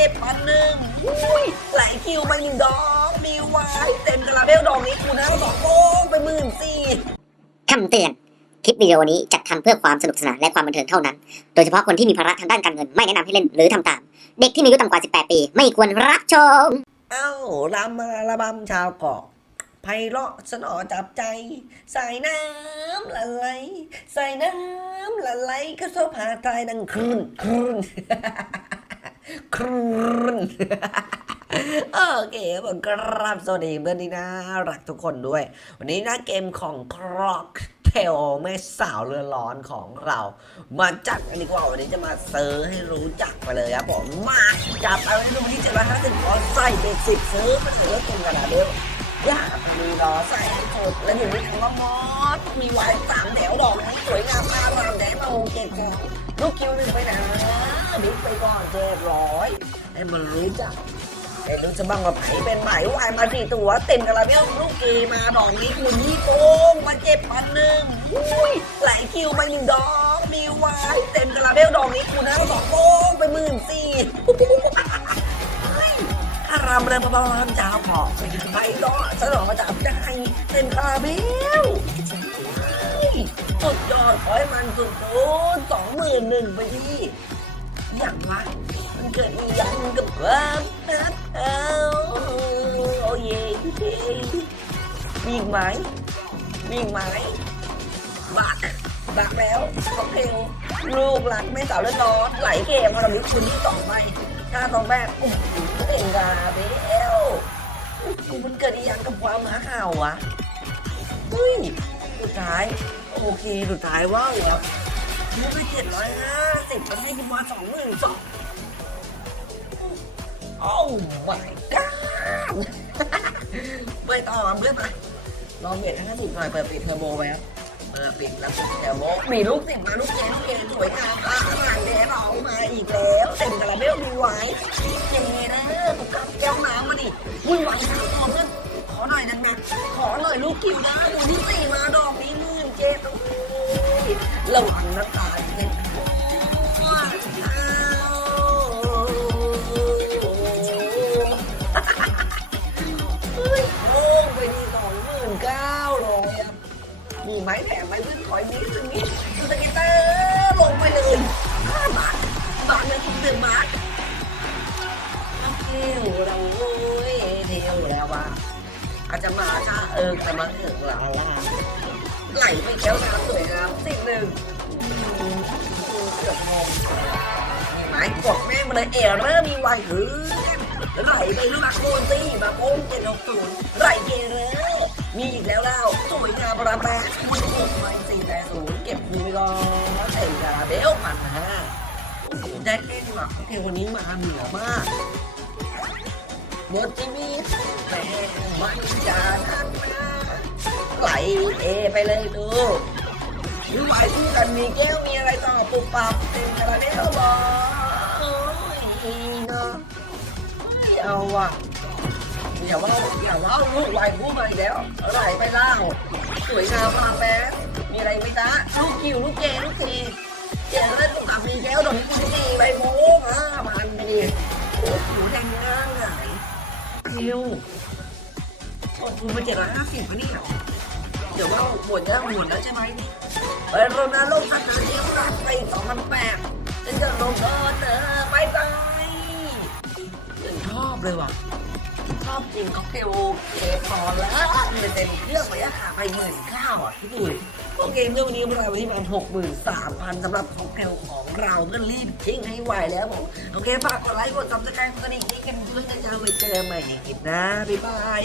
จ็บพันหนึ่งอุ้ยไหลคิวไปหนึ่งดอกมีไว้เต็มกระลาเบลดอกนี้กูนะสองโป้งไปหมื่นสี่คำเตือน คลิปวิดีโอนี้จัดทำเพื่อความสนุกสนานและความบันเทิงเท่านั้น โดยเฉพาะคนที่มีภาระทางด้านการเงินไม่แนะนำให้เล่นหรือทำตาม เด็กที่มีอายุต่ำกว่า 18 ปี ไม่ควรรับชม เอ้ารำมาระบำชาวเกาะไพเราะสนอจับใจ ใส่น้ำละไหลใส่น้ำละไหลก็โซผาตายดังครืนครืน ครืนโอเคผมกราบสวัสดีเพื่อนที่น่ารักทุกคนด้วย วันนี้นะเกมของครอกเทลแม่สาวเรือร้อนของเรา มาจัดกันดีกว่าวันนี้จะมาเซอร์ให้รู้จักไปเลยครับผมมาจับเอาให้ดูที่เจ็ดร้อยห้าสิบขอใส่เบสิกซื้อมาเลยว่ากินกระดาษเดียวอยากมีรอใส่ห้สุดแล้วอยู่นี่คำว่ามอสมีไว้สามแถวดอกไม้สวยงามมากรามแดงมาโฮเก็บของลูกคิวหนึ่งไปน มิกไปก่อนเจ็ดร้อย ให้มันรู้จักไอ้รู้จะบ้างว่าไผเป็นไหมวายมาสี่ตัวเต็มกระลาเบลลูกเกมาดอกนี้คุณยี่โป้งมาเจ็บพันหนึ่งอุ้ยไหลคิวไปหนึ่งดอกมีวายเต็มกระลาเบลดอกนี้คุณนะสองโป้งไปหมื่นสี่อารามเริงพระบรมเจ้าขอไปก็สนองจับได้เต็มกระลาเบลสุดยอดขอให้มันสุดโอ้สองหมื่นหนึ่งไปที่ อย่างวะมันเกิดยังกับความรักเอาโอ้เย่มีอีกไหมมีอีกไหมบักบักแล้วก็เพลงลูกรักแม่สาวเลือดร้อนไหลเกมพอเรามีคุณที่สองไปถ้าสองแบบโอ้โหเพลงกาเบลกูมันเกิดยังกับความหมาเห่าวะเฮ้ยสุดท้าย โอเคสุดท้ายว่าแล้ว ซื้อไปเจ็ดร้อยห้าสิบมันให้ขึ้นมาสองหมื่นสองโอ้ my god ไปต่อเพื่อนมาลองเบ็ดห้าสิบหน่อยเปิดปิดเทอร์โบไว้ครับเปิดปิดแล้วปิดเทอร์โบมีลูกสิบมาลูกเกนลูกเกนสวยงามอะหลังแดดออกมาอีกแล้วเต็มกระเบลมีไว้ยังไงนะตุกกับแก้วน้ำมาดิวุ่นวายทั้งตัวเพื่อนขอหน่อยนะขอหน่อยลูกคิวได้ดูที่สี่มาดอกนี้หมื่นเจ็ดโอ้ย ระวังนะตายเจ็บเฮ้ยโอ้ไปดีสองหมื่นเก้าร้อยมีไหมแถมไหมเพื่อนขอยมีสักนิดสเก็ตเตอร์ลงไปเลยห้าบาทบาทเงินทุกเดือนบาทมาเที่ยวเราเว้ยเที่ยวแล้วว่ะอาจจะมาช้าเออแต่มาถึงเราล่ะ ไหลไปแก้วน้ำสวยงามสิ่งหนึ่งเกือบงงมีไหมกดแม่งมาเลยเอเรอร์มีไวหือไหลไปลูกนักโกนซี่มาโป้งเจ็ดหกศูนย์ไหลเกเรมีอีกแล้วแล้วสวยงามประแปดคุณหกไปสี่แปดศูนย์เก็บมือไปก่อนเต็มกระเบลพันห้าโอ้โหได้แค่ดีกโอเควันนี้มาเหนือมากหมดชีวิตแต่มันจะทันนะ ไหลเอไปเลยดูหรือไหวคู่กันมีแก้วมีอะไรต่อปุบปับเต็มกระเด้วบอกโอ้เนาะไม่เอาว่ะอย่าว่าอย่าว่าลูกไหวคู่มาอีกแล้วไหลไปล่างสวยงามมาแป๊มีอะไรไหมจ๊ะลูกคิวลูกเกลูกทีเจเล่นปุบปับมีแก้วดอกนี้คุณดีใบโม้อะมันดิโอ้โหแดงง่างไหนคิวโอ้โหมันเจ็ดร้อยห้าสิบวะเนี่ย ดี๋ยวว่าหมดแล้วหมดแล้วใช่ไหมเออโรนัลโดพัฒนาเดียวรักไปสองพันแปดจะเจอโรนัลโดไปไปยังชอบเลยว่ะชอบจริงค็อกเทลโอเคพอแล้วมันเป็นเครื่องระยะทาไปหมื่นเก้าอะพี่ดุยโอเคเรื่องวันนี้เราวันนี้ประมาณหกหมื่นสามพันสำหรับค็อกเทลของเราก็รีบทิ้งให้ไวแล้วผมโอเคฝากกดไลค์กดซับสไครต์กดกระดิ่งกันด้วยนะจ๊ะไว้เจอใหม่ในคลิปหน้าบ๊ายบาย